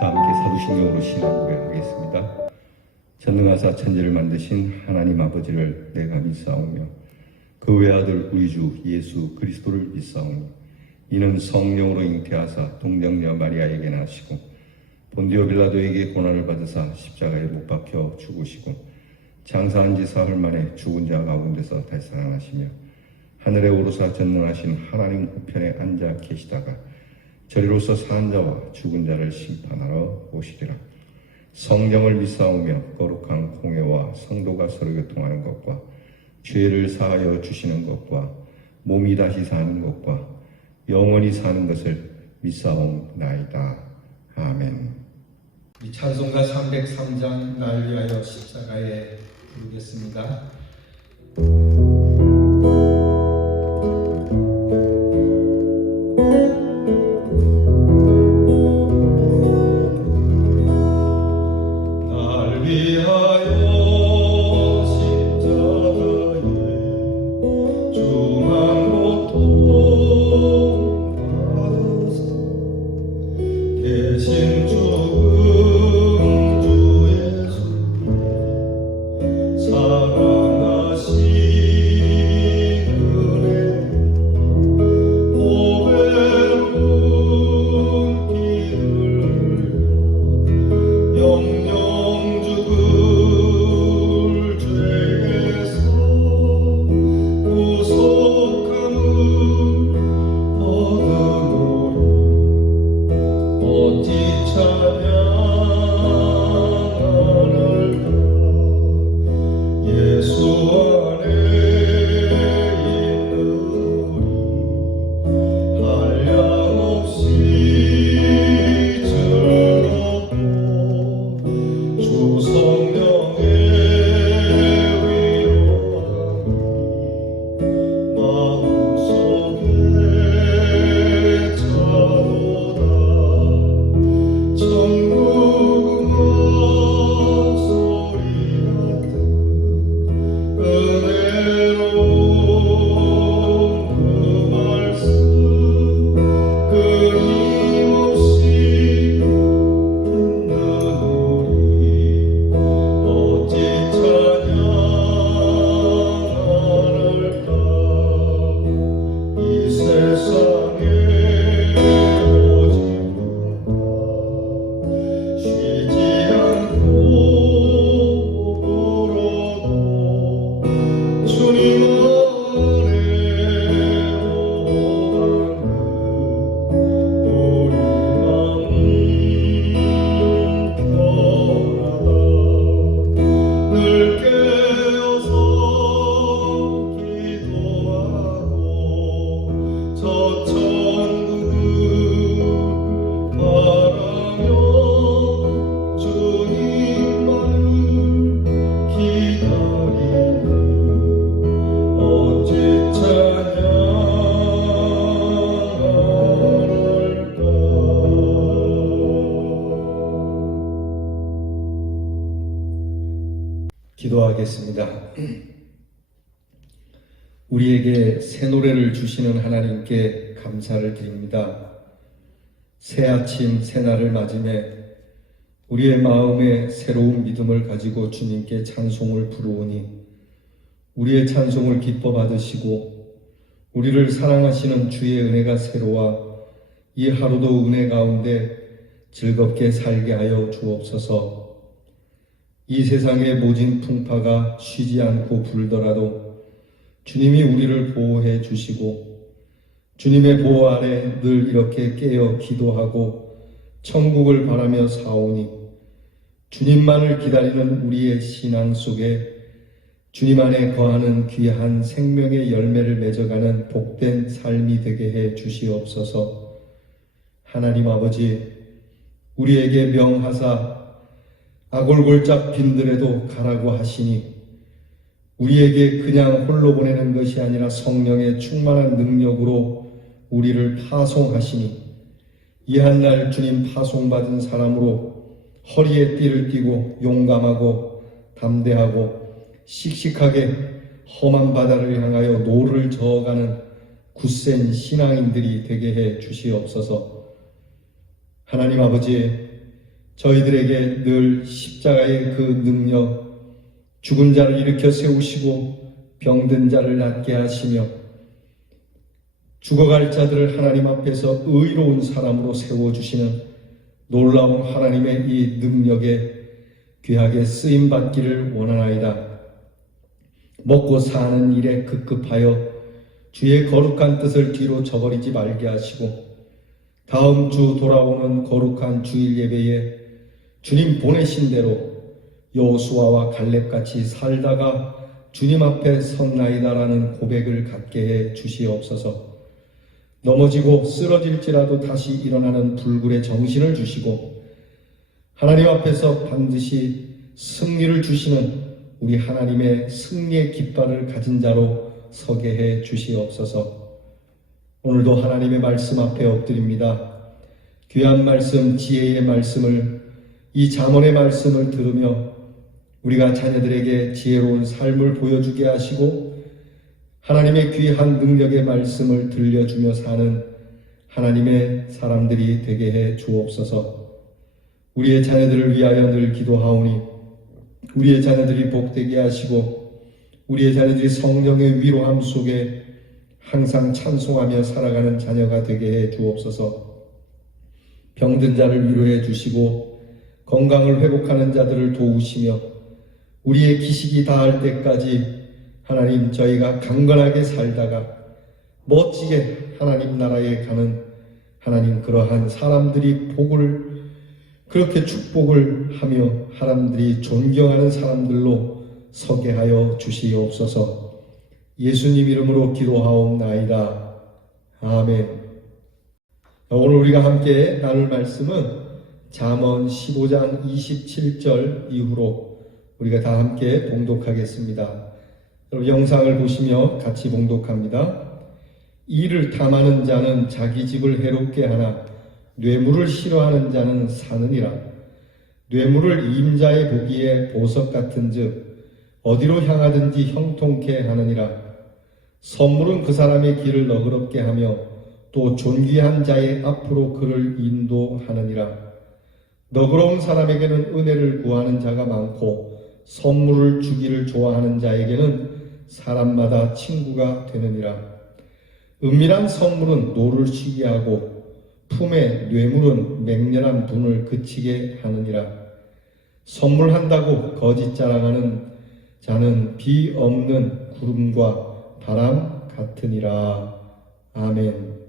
다 함께 사도신경으로 신앙 고백하겠습니다. 전능하사 천지를 만드신 하나님 아버지를 내가 믿사오며 그 외아들 우리 주 예수 그리스도를 믿사오니 이는 성령으로 잉태하사 동정녀 마리아에게 나시고 본디오 빌라도에게 고난을 받으사 십자가에 못 박혀 죽으시고 장사한 지 사흘 만에 죽은 자 가운데서 되살아나시며 하늘에 오르사 전능하신 하나님 우편에 앉아 계시다가 저리로서 사는 자와 죽은 자를 심판하러 오시리라. 성령을 믿사오며 거룩한 공회와 성도가 서로 교통하는 것과 죄를 사하여 주시는 것과 몸이 다시 사는 것과 영원히 사는 것을 믿사옵나이다. 아멘. 이 찬송가 303장 날 위하여 십자가에 부르겠습니다. 기도하겠습니다. 우리에게 새 노래를 주시는 하나님께 감사를 드립니다. 새 아침 새 날을 맞음에 우리의 마음에 새로운 믿음을 가지고 주님께 찬송을 부르오니 우리의 찬송을 기뻐 받으시고 우리를 사랑하시는 주의 은혜가 새로와 이 하루도 은혜 가운데 즐겁게 살게 하여 주옵소서. 이 세상의 모진 풍파가 쉬지 않고 불더라도 주님이 우리를 보호해 주시고 주님의 보호 아래 늘 이렇게 깨어 기도하고 천국을 바라며 사오니 주님만을 기다리는 우리의 신앙 속에 주님 안에 거하는 귀한 생명의 열매를 맺어가는 복된 삶이 되게 해 주시옵소서. 하나님 아버지, 우리에게 명하사 아골골짝 빈들에도 가라고 하시니 우리에게 그냥 홀로 보내는 것이 아니라 성령의 충만한 능력으로 우리를 파송하시니 이한날 주님 파송받은 사람으로 허리에 띠를 띠고 용감하고 담대하고 씩씩하게 험한 바다를 향하여 노를 저어가는 굳센 신앙인들이 되게 해 주시옵소서. 하나님 아버지, 저희들에게 늘 십자가의 그 능력, 죽은 자를 일으켜 세우시고 병든 자를 낫게 하시며 죽어갈 자들을 하나님 앞에서 의로운 사람으로 세워주시는 놀라운 하나님의 이 능력에 귀하게 쓰임받기를 원하나이다. 먹고 사는 일에 급급하여 주의 거룩한 뜻을 뒤로 저버리지 말게 하시고 다음 주 돌아오는 거룩한 주일 예배에 주님 보내신 대로 여호수아와 갈렙같이 살다가 주님 앞에 섰나이다라는 고백을 갖게 해 주시옵소서. 넘어지고 쓰러질지라도 다시 일어나는 불굴의 정신을 주시고 하나님 앞에서 반드시 승리를 주시는 우리 하나님의 승리의 깃발을 가진 자로 서게 해 주시옵소서. 오늘도 하나님의 말씀 앞에 엎드립니다. 귀한 말씀, 지혜의 말씀을, 이 잠언의 말씀을 들으며 우리가 자녀들에게 지혜로운 삶을 보여주게 하시고 하나님의 귀한 능력의 말씀을 들려주며 사는 하나님의 사람들이 되게 해 주옵소서. 우리의 자녀들을 위하여 늘 기도하오니 우리의 자녀들이 복되게 하시고 우리의 자녀들이 성령의 위로함 속에 항상 찬송하며 살아가는 자녀가 되게 해 주옵소서. 병든 자를 위로해 주시고 건강을 회복하는 자들을 도우시며 우리의 기식이 다할 때까지 하나님 저희가 강건하게 살다가 멋지게 하나님 나라에 가는 하나님 그러한 사람들이 복을 그렇게 축복을 하며 사람들이 존경하는 사람들로 서게 하여 주시옵소서. 예수님 이름으로 기도하옵나이다. 아멘. 오늘 우리가 함께 나눌 말씀은 잠언 15장 27절 이후로 우리가 다 함께 봉독하겠습니다. 여러분 영상을 보시며 같이 봉독합니다. 이를 탐하는 자는 자기 집을 해롭게 하나 뇌물을 싫어하는 자는 사느니라. 뇌물을 임자의 보기에 보석 같은즉 어디로 향하든지 형통케 하느니라. 선물은 그 사람의 길을 너그럽게 하며 또 존귀한 자의 앞으로 그를 인도하느니라. 너그러운 사람에게는 은혜를 구하는 자가 많고 선물을 주기를 좋아하는 자에게는 사람마다 친구가 되느니라. 은밀한 선물은 노를 쉬게 하고 품의 뇌물은 맹렬한 분을 그치게 하느니라. 선물한다고 거짓 자랑하는 자는 비 없는 구름과 바람 같으니라. 아멘.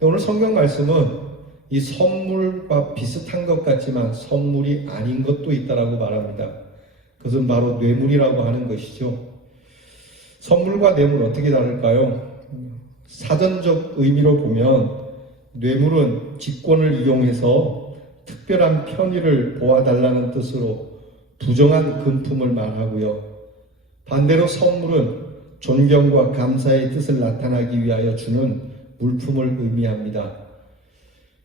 오늘 성경 말씀은 이 선물과 비슷한 것 같지만 선물이 아닌 것도 있다라고 말합니다. 그것은 바로 뇌물이라고 하는 것이죠. 선물과 뇌물 어떻게 다를까요? 사전적 의미로 보면 뇌물은 직권을 이용해서 특별한 편의를 보아달라는 뜻으로 부정한 금품을 말하고요. 반대로 선물은 존경과 감사의 뜻을 나타나기 위하여 주는 물품을 의미합니다.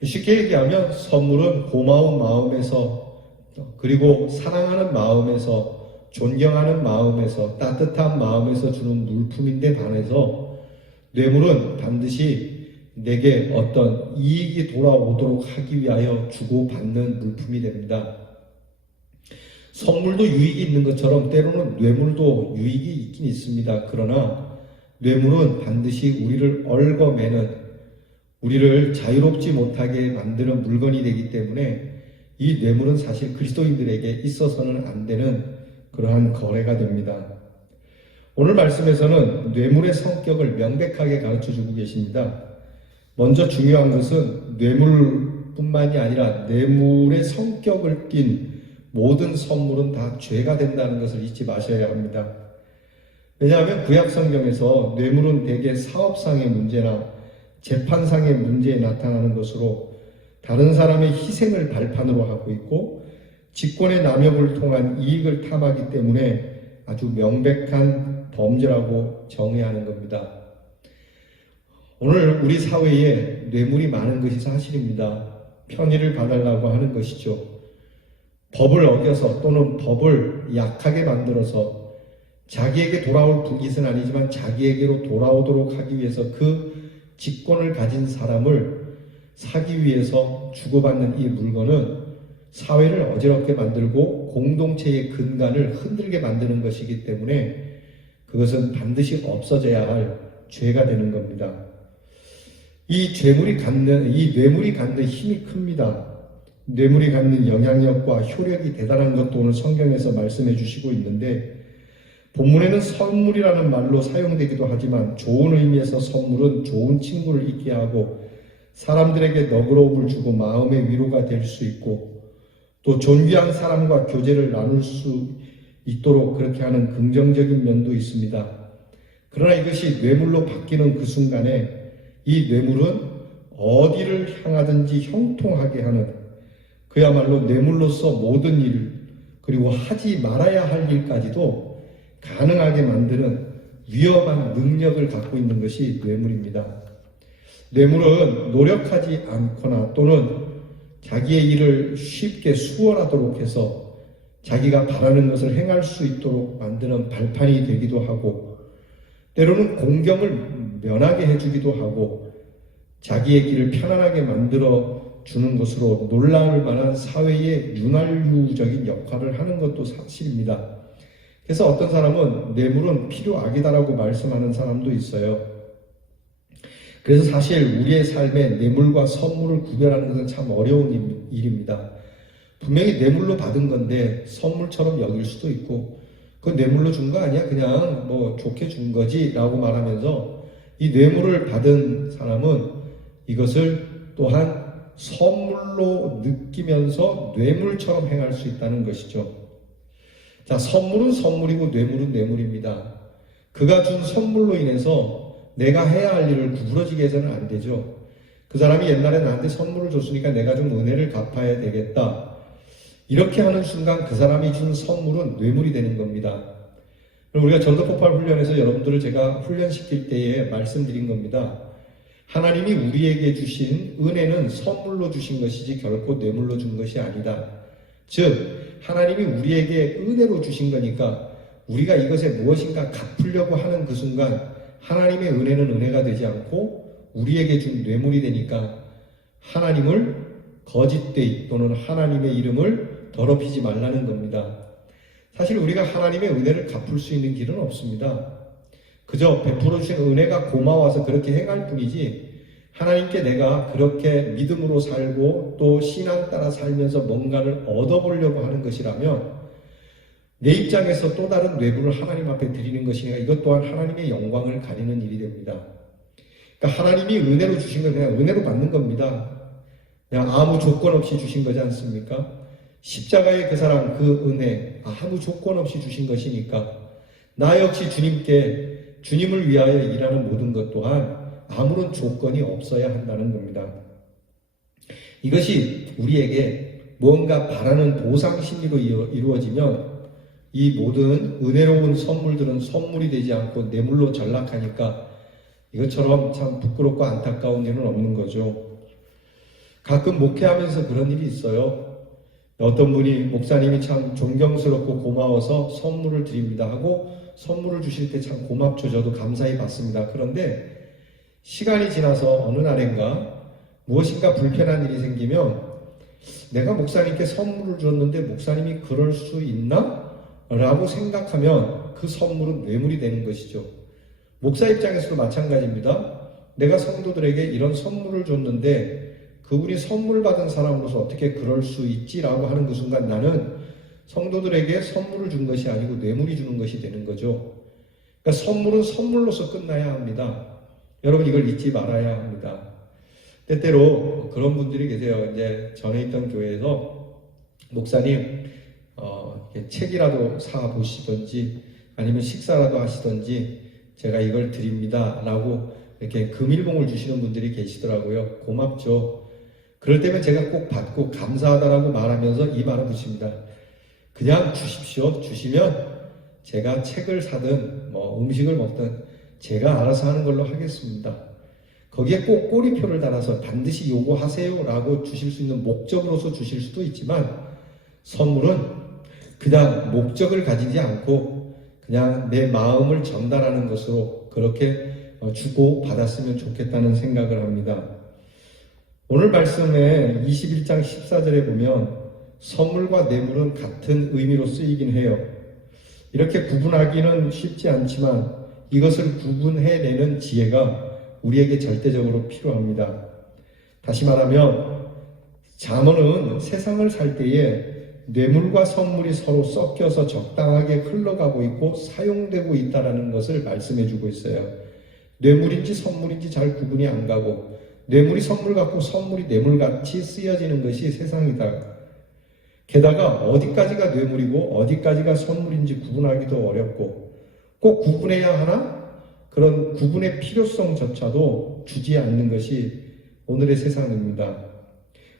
쉽게 얘기하면 선물은 고마운 마음에서 그리고 사랑하는 마음에서 존경하는 마음에서 따뜻한 마음에서 주는 물품인데 반해서 뇌물은 반드시 내게 어떤 이익이 돌아오도록 하기 위하여 주고받는 물품이 됩니다. 선물도 유익이 있는 것처럼 때로는 뇌물도 유익이 있긴 있습니다. 그러나 뇌물은 반드시 우리를 얽어매는 우리를 자유롭지 못하게 만드는 물건이 되기 때문에 이 뇌물은 사실 그리스도인들에게 있어서는 안 되는 그러한 거래가 됩니다. 오늘 말씀에서는 뇌물의 성격을 명백하게 가르쳐주고 계십니다. 먼저 중요한 것은 뇌물뿐만이 아니라 뇌물의 성격을 띤 모든 선물은 다 죄가 된다는 것을 잊지 마셔야 합니다. 왜냐하면 구약 성경에서 뇌물은 대개 사업상의 문제나 재판상의 문제에 나타나는 것으로 다른 사람의 희생을 발판으로 하고 있고 직권의 남용을 통한 이익을 탐하기 때문에 아주 명백한 범죄라고 정의하는 겁니다. 오늘 우리 사회에 뇌물이 많은 것이 사실입니다. 편의를 봐달라고 하는 것이죠. 법을 어겨서 또는 법을 약하게 만들어서 자기에게 돌아올 불깃은 아니지만 자기에게로 돌아오도록 하기 위해서 그 직권을 가진 사람을 사기 위해서 주고받는 이 물건은 사회를 어지럽게 만들고 공동체의 근간을 흔들게 만드는 것이기 때문에 그것은 반드시 없어져야 할 죄가 되는 겁니다. 이 뇌물이 갖는 힘이 큽니다. 뇌물이 갖는 영향력과 효력이 대단한 것도 오늘 성경에서 말씀해 주시고 있는데, 본문에는 선물이라는 말로 사용되기도 하지만 좋은 의미에서 선물은 좋은 친구를 있게 하고 사람들에게 너그러움을 주고 마음의 위로가 될 수 있고 또 존귀한 사람과 교제를 나눌 수 있도록 그렇게 하는 긍정적인 면도 있습니다. 그러나 이것이 뇌물로 바뀌는 그 순간에 이 뇌물은 어디를 향하든지 형통하게 하는, 그야말로 뇌물로서 모든 일 그리고 하지 말아야 할 일까지도 가능하게 만드는 위험한 능력을 갖고 있는 것이 뇌물입니다. 뇌물은 노력하지 않거나 또는 자기의 일을 쉽게 수월하도록 해서 자기가 바라는 것을 행할 수 있도록 만드는 발판이 되기도 하고, 때로는 공경을 면하게 해주기도 하고 자기의 길을 편안하게 만들어 주는 것으로 놀라울 만한 사회의 윤활유적인 역할을 하는 것도 사실입니다. 그래서 어떤 사람은 뇌물은 필요악이다라고 말씀하는 사람도 있어요. 그래서 사실 우리의 삶에 뇌물과 선물을 구별하는 것은 참 어려운 일입니다. 분명히 뇌물로 받은 건데 선물처럼 여길 수도 있고, 그 뇌물로 준 거 아니야? 그냥 뭐 좋게 준 거지 라고 말하면서 이 뇌물을 받은 사람은 이것을 또한 선물로 느끼면서 뇌물처럼 행할 수 있다는 것이죠. 자, 선물은 선물이고 뇌물은 뇌물입니다. 그가 준 선물로 인해서 내가 해야 할 일을 구부러지게 해서는 안 되죠. 그 사람이 옛날에 나한테 선물을 줬으니까 내가 좀 은혜를 갚아야 되겠다, 이렇게 하는 순간 그 사람이 준 선물은 뇌물이 되는 겁니다. 우리가 전도폭발 훈련에서 여러분들을 제가 훈련시킬 때에 말씀드린 겁니다. 하나님이 우리에게 주신 은혜는 선물로 주신 것이지 결코 뇌물로 준 것이 아니다. 즉 하나님이 우리에게 은혜로 주신 거니까 우리가 이것에 무엇인가 갚으려고 하는 그 순간 하나님의 은혜는 은혜가 되지 않고 우리에게 준 뇌물이 되니까 하나님을 거짓되이 또는 하나님의 이름을 더럽히지 말라는 겁니다. 사실 우리가 하나님의 은혜를 갚을 수 있는 길은 없습니다. 그저 베풀어 주신 은혜가 고마워서 그렇게 행할 뿐이지, 하나님께 내가 그렇게 믿음으로 살고 또 신앙 따라 살면서 뭔가를 얻어보려고 하는 것이라면 내 입장에서 또 다른 뇌물을 하나님 앞에 드리는 것이니까 이것 또한 하나님의 영광을 가리는 일이 됩니다. 그러니까 하나님이 은혜로 주신 건 그냥 은혜로 받는 겁니다. 그냥 아무 조건 없이 주신 거지 않습니까? 십자가의 그 사랑, 그 은혜 아무 조건 없이 주신 것이니까 나 역시 주님을 위하여 일하는 모든 것 또한 아무런 조건이 없어야 한다는 겁니다. 이것이 우리에게 무언가 바라는 보상 심리로 이루어지면 이 모든 은혜로운 선물들은 선물이 되지 않고 뇌물로 전락하니까 이것처럼 참 부끄럽고 안타까운 일은 없는 거죠. 가끔 목회하면서 그런 일이 있어요. 어떤 분이 목사님이 참 존경스럽고 고마워서 선물을 드립니다 하고 선물을 주실 때 참 고맙죠. 저도 감사히 받습니다. 그런데 시간이 지나서 어느 날인가 무엇인가 불편한 일이 생기면 내가 목사님께 선물을 줬는데 목사님이 그럴 수 있나? 라고 생각하면 그 선물은 뇌물이 되는 것이죠. 목사 입장에서도 마찬가지입니다. 내가 성도들에게 이런 선물을 줬는데 그분이 선물 받은 사람으로서 어떻게 그럴 수 있지라고 하는 그 순간 나는 성도들에게 선물을 준 것이 아니고 뇌물이 주는 것이 되는 거죠. 그러니까 선물은 선물로서 끝나야 합니다. 여러분 이걸 잊지 말아야 합니다. 때때로 그런 분들이 계세요. 이제 전에 있던 교회에서 목사님 책이라도 사 보시던지 아니면 식사라도 하시던지 제가 이걸 드립니다 라고 이렇게 금일봉을 주시는 분들이 계시더라고요. 고맙죠. 그럴 때면 제가 꼭 받고 감사하다라고 말하면서 이 말을 붙입니다. 그냥 주십시오. 주시면 제가 책을 사든 뭐 음식을 먹든 제가 알아서 하는 걸로 하겠습니다. 거기에 꼭 꼬리표를 달아서 반드시 요구하세요라고 주실 수 있는 목적으로서 주실 수도 있지만 선물은 그냥 목적을 가지지 않고 그냥 내 마음을 전달하는 것으로 그렇게 주고 받았으면 좋겠다는 생각을 합니다. 오늘 말씀에 21장 14절에 보면 선물과 뇌물은 같은 의미로 쓰이긴 해요. 이렇게 구분하기는 쉽지 않지만 이것을 구분해내는 지혜가 우리에게 절대적으로 필요합니다. 다시 말하면 잠언은 세상을 살 때에 뇌물과 선물이 서로 섞여서 적당하게 흘러가고 있고 사용되고 있다는 것을 말씀해주고 있어요. 뇌물인지 선물인지 잘 구분이 안 가고 뇌물이 선물 같고 선물이 뇌물같이 쓰여지는 것이 세상이다. 게다가 어디까지가 뇌물이고 어디까지가 선물인지 구분하기도 어렵고 꼭 구분해야 하나? 그런 구분의 필요성조차도 주지 않는 것이 오늘의 세상입니다.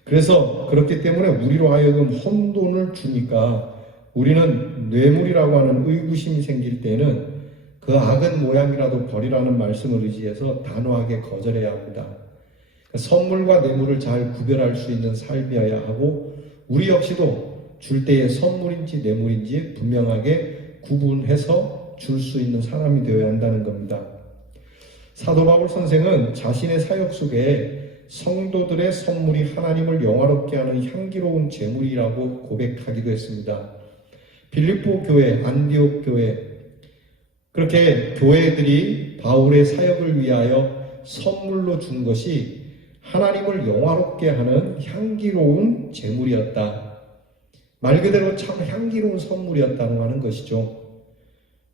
그래서 그렇기 때문에 우리로 하여금 혼돈을 주니까 우리는 뇌물이라고 하는 의구심이 생길 때는 그 악은 모양이라도 버리라는 말씀을 의지해서 단호하게 거절해야 합니다. 선물과 뇌물을 잘 구별할 수 있는 삶이어야 하고 우리 역시도 줄 때에 선물인지 뇌물인지 분명하게 구분해서 줄 수 있는 사람이 되어야 한다는 겁니다. 사도 바울 선생은 자신의 사역 속에 성도들의 선물이 하나님을 영화롭게 하는 향기로운 제물이라고 고백하기도 했습니다. 빌립보 교회, 안디옥 교회, 그렇게 교회들이 바울의 사역을 위하여 선물로 준 것이 하나님을 영화롭게 하는 향기로운 제물이었다. 말 그대로 참 향기로운 선물이었다고 하는 것이죠.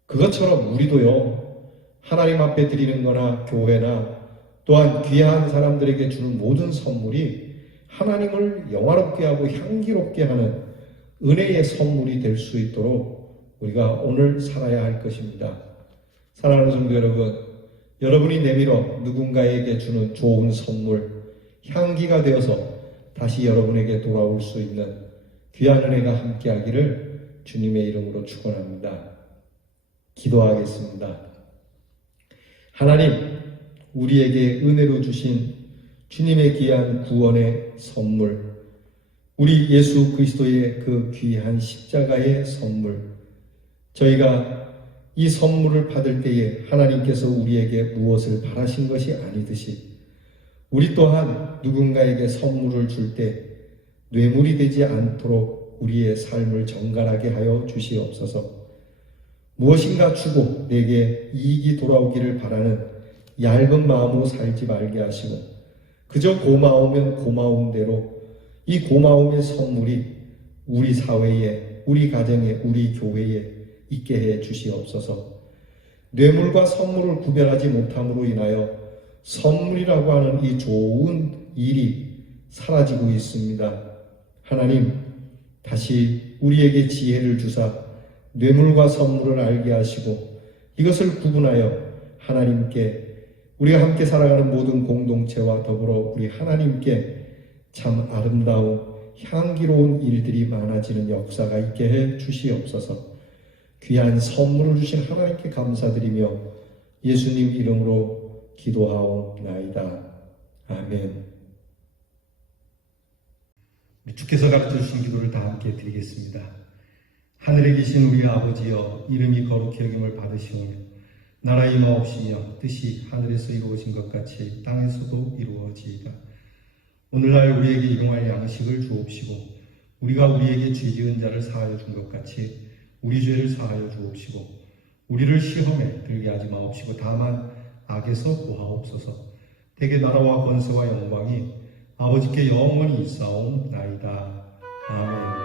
그것처럼 우리도요, 하나님 앞에 드리는 거나 교회나 또한 귀한 사람들에게 주는 모든 선물이 하나님을 영화롭게 하고 향기롭게 하는 은혜의 선물이 될 수 있도록 우리가 오늘 살아야 할 것입니다. 사랑하는 성도 여러분, 여러분이 내밀어 누군가에게 주는 좋은 선물, 향기가 되어서 다시 여러분에게 돌아올 수 있는 귀한 은혜가 함께하기를 주님의 이름으로 축원합니다. 기도하겠습니다. 하나님, 우리에게 은혜로 주신 주님의 귀한 구원의 선물, 우리 예수 그리스도의 그 귀한 십자가의 선물, 저희가 이 선물을 받을 때에 하나님께서 우리에게 무엇을 바라신 것이 아니듯이 우리 또한 누군가에게 선물을 줄 때 뇌물이 되지 않도록 우리의 삶을 정갈하게 하여 주시옵소서. 무엇인가 주고 내게 이익이 돌아오기를 바라는 얇은 마음으로 살지 말게 하시고 그저 고마우면 고마운 대로 이 고마움의 선물이 우리 사회에, 우리 가정에, 우리 교회에 있게 해 주시옵소서. 뇌물과 선물을 구별하지 못함으로 인하여 선물이라고 하는 이 좋은 일이 사라지고 있습니다. 하나님, 다시 우리에게 지혜를 주사 뇌물과 선물을 알게 하시고 이것을 구분하여 하나님께, 우리가 함께 살아가는 모든 공동체와 더불어 우리 하나님께 참 아름다운 향기로운 일들이 많아지는 역사가 있게 해 주시옵소서. 귀한 선물을 주신 하나님께 감사드리며 예수님 이름으로 기도하옵나이다. 아멘. 주께서 가르쳐 주신 기도를 다 함께 드리겠습니다. 하늘에 계신 우리 아버지여, 이름이 거룩히 여김을 받으시오며 나라 임하옵시며 뜻이 하늘에서 이루어진 것 같이 땅에서도 이루어지이다. 오늘날 우리에게 일용할 양식을 주옵시고 우리가 우리에게 죄 지은 자를 사하여 준 것 같이 우리 죄를 사하여 주옵시고 우리를 시험에 들게 하지 마옵시고 다만 악에서 구하옵소서. 대개 나라와 권세와 영광이 아버지께 영원히 있사옵나이다. 아멘.